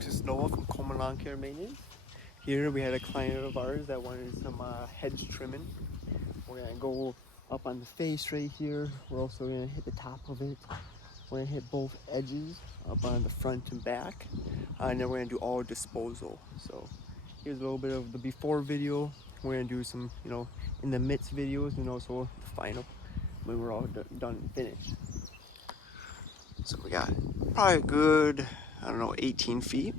folks, it's Noah from Coleman Lawn Care Maintenance. Here we had a client of ours that wanted some hedge trimming. We're gonna go up on the face right here. We're also gonna hit the top of it. We're gonna hit both edges up on the front and back. And then we're gonna do all disposal. So here's a little bit of the before video. We're gonna do some, in the midst videos, and also the final when we're all done and finished. So we got probably a good, 18 feet.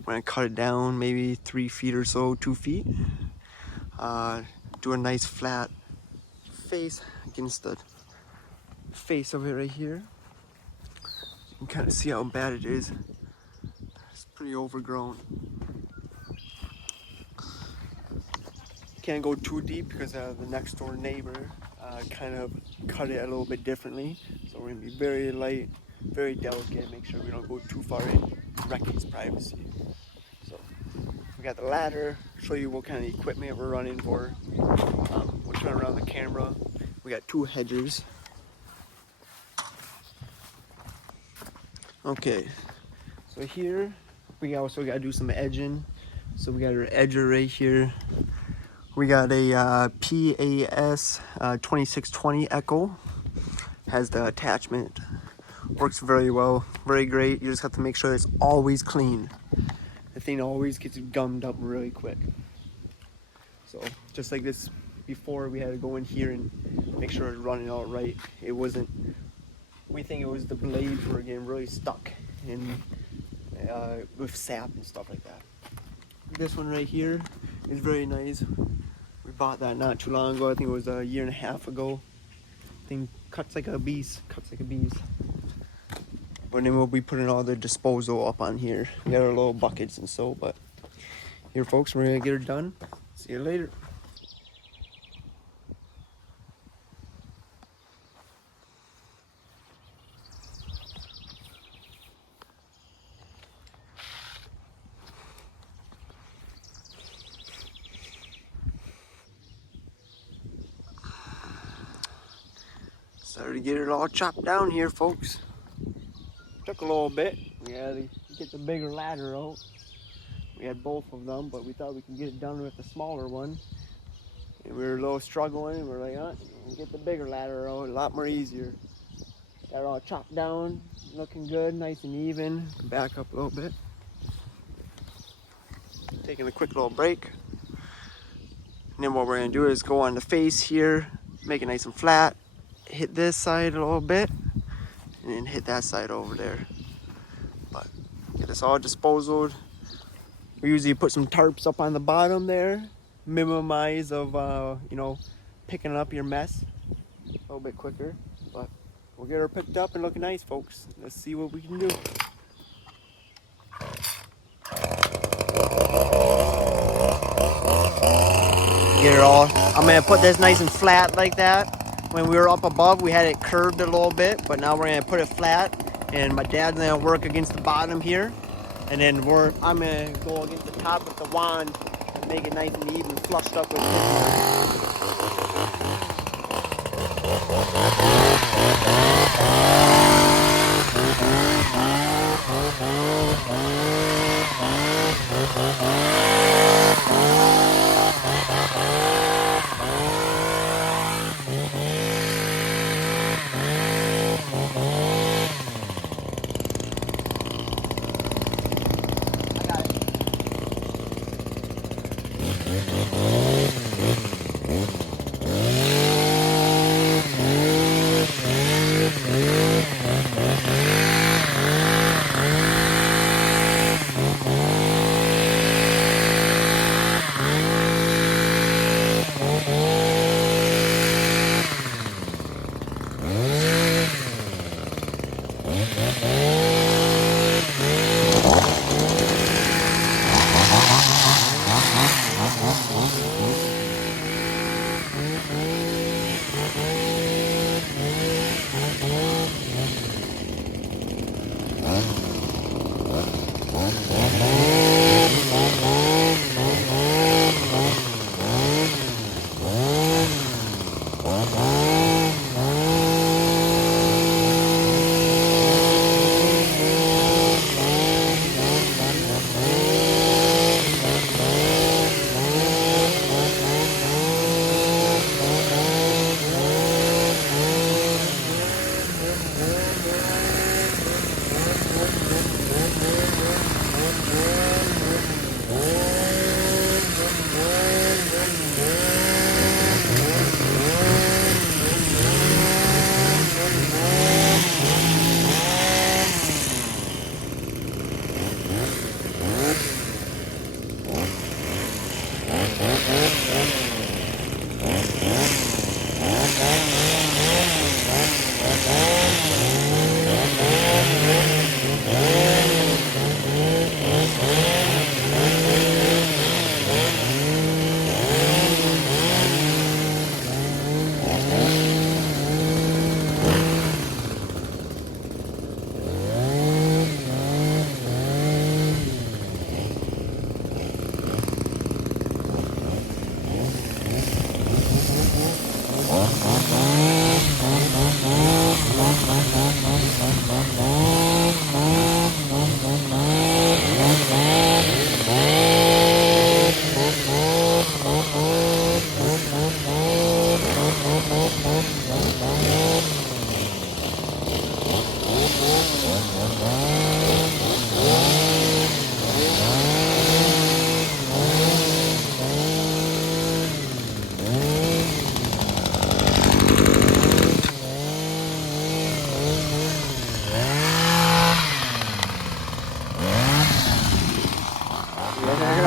We're gonna cut it down maybe 3 feet or so, 2 feet. Do a nice flat face against the face of it right here. You can kind of see how bad it is. It's pretty overgrown. Can't go too deep because the next door neighbor kind of cut it a little bit differently. So we're gonna be very light, very delicate, make sure we don't go too far in, wreck his privacy. So we got the ladder, show you what kind of equipment we're running for. We'll turn around the camera. We got 2 hedgers. Okay, so here we also got to do some edging. So we got our edger right here. We got a PAS 2620 Echo. Has the attachment. Works very well, very great. You just have to make sure it's always clean. The thing always gets gummed up really quick. So just like this before, we had to go in here and make sure it's running all right. It wasn't, we think it was the blades were getting really stuck in with sap and stuff like that. This one right here is very nice. We bought that not too long ago. I think it was a year and a half ago. Thing cuts like a beast, But then we'll be putting all the disposal up on here. We got our little buckets and so, but here folks, we're gonna get her done. See you later. Started to get it all chopped down here, folks. Took a little bit. We had to get the bigger ladder out. We had both of them, but we thought we could get it done with the smaller one. And we were a little struggling, and we're like, we'll get the bigger ladder out, a lot more easier. Got it all chopped down, looking good, nice and even. Back up a little bit. Taking a quick little break. And then what we're gonna do is go on the face here, make it nice and flat, hit this side a little bit, and then hit that side over there. But get this all disposed. We usually put some tarps up on the bottom there, minimize of picking up your mess a little bit quicker. But we'll get her picked up and looking nice, folks. Let's see what we can do. Get it all. I'm gonna put this nice and flat like that. When we were up above, we had it curved a little bit, but now we're gonna put it flat. And my dad's gonna work against the bottom here, and then I'm gonna go against the top with the wand and make it nice and even, flushed up with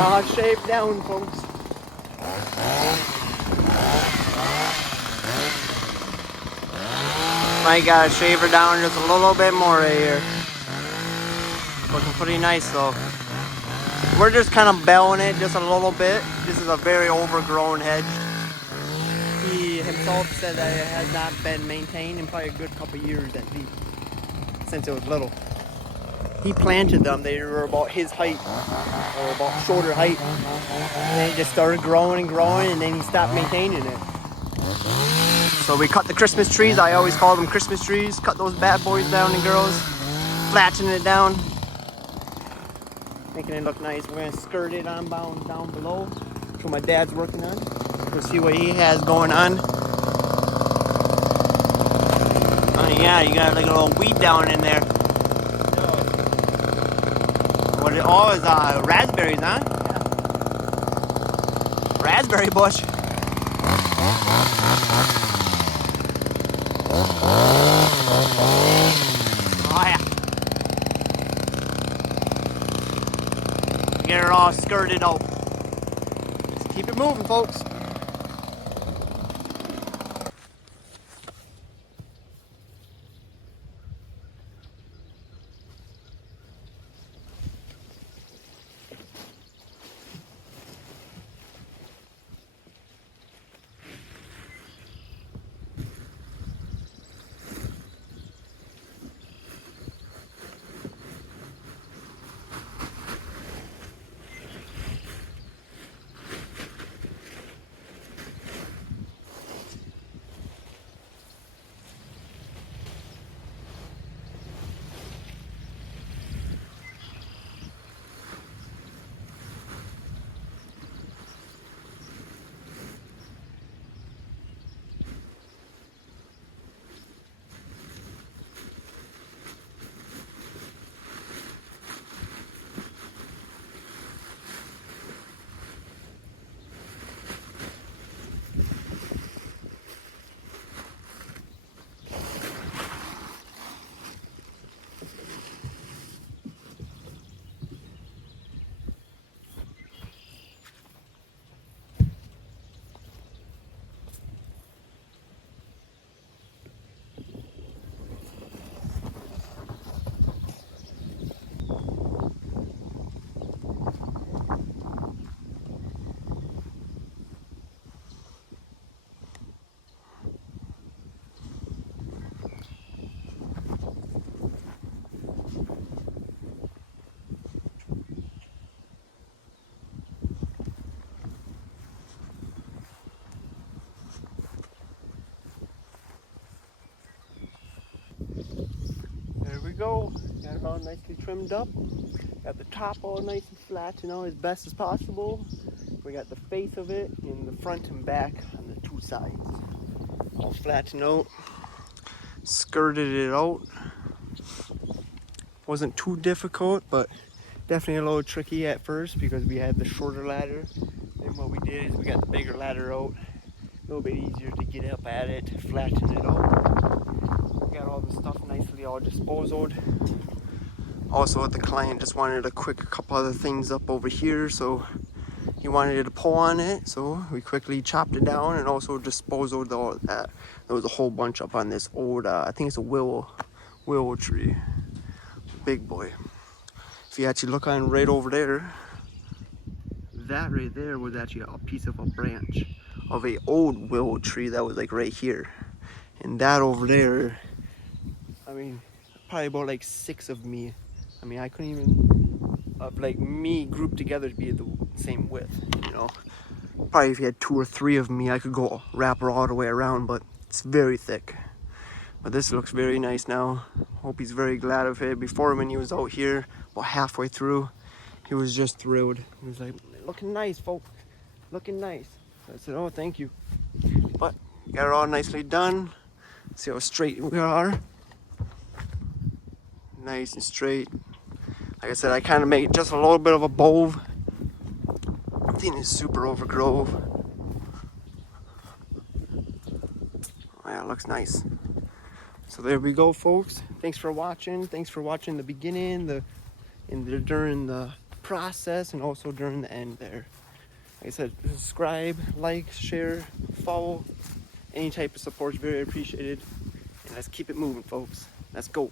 all shaved down, folks. Might gotta shave her down just a little bit more right here. Looking pretty nice though. We're just kind of belling it just a little bit. This is a very overgrown hedge. He himself said that it has not been maintained in probably a good couple years at least, since it was little. He planted them, they were about his height, or about shoulder height. And then it just started growing and growing, and then he stopped maintaining it. So we cut the Christmas trees, I always call them Christmas trees. Cut those bad boys down and girls, flatten it down, making it look nice. We're gonna skirt it on down below. That's what my dad's working on. We'll see what he has going on. Oh yeah, you got like a little weed down in there. What it all is raspberries, huh? Yeah. Raspberry bush. Oh yeah. Get it all skirted out. Just keep it moving, folks. There we go. Got it all nicely trimmed up. Got the top all nice and flat, you know, as best as possible. We got the face of it in the front and back on the two sides. All flattened out. Skirted it out. Wasn't too difficult, but definitely a little tricky at first because we had the shorter ladder. And what we did is we got the bigger ladder out. A little bit easier to get up at it, flatten it out. We got all the stuff nicely all disposed. Also, the client just wanted a quick couple other things up over here, so he wanted to pull on it, so we quickly chopped it down and also disposed of all that. There was a whole bunch up on this old, I think it's a willow tree. Big boy. If you actually look on right over there, that right there was actually a piece of a branch of a old willow tree that was like right here. And that over there, I mean, probably about like 6 of me. I mean, I couldn't even, like me grouped together to be the same width, you know. Probably if you had 2 or 3 of me, I could go wrap her all the way around, but it's very thick. But this looks very nice now. Hope he's very glad of it. Before, when he was out here, about halfway through, he was just thrilled. He was like, looking nice, folks, looking nice. So I said, oh, thank you. But got it all nicely done. See how straight we are. Nice and straight. Like I said, I kind of made just a little bit of a bow. I think it's super overgrown. Oh, yeah, it looks nice. So there we go, folks. Thanks for watching. Thanks for watching the beginning, during the process and also during the end there. Like I said, subscribe, like, share, follow. Any type of support is very appreciated. And let's keep it moving, folks. Let's go.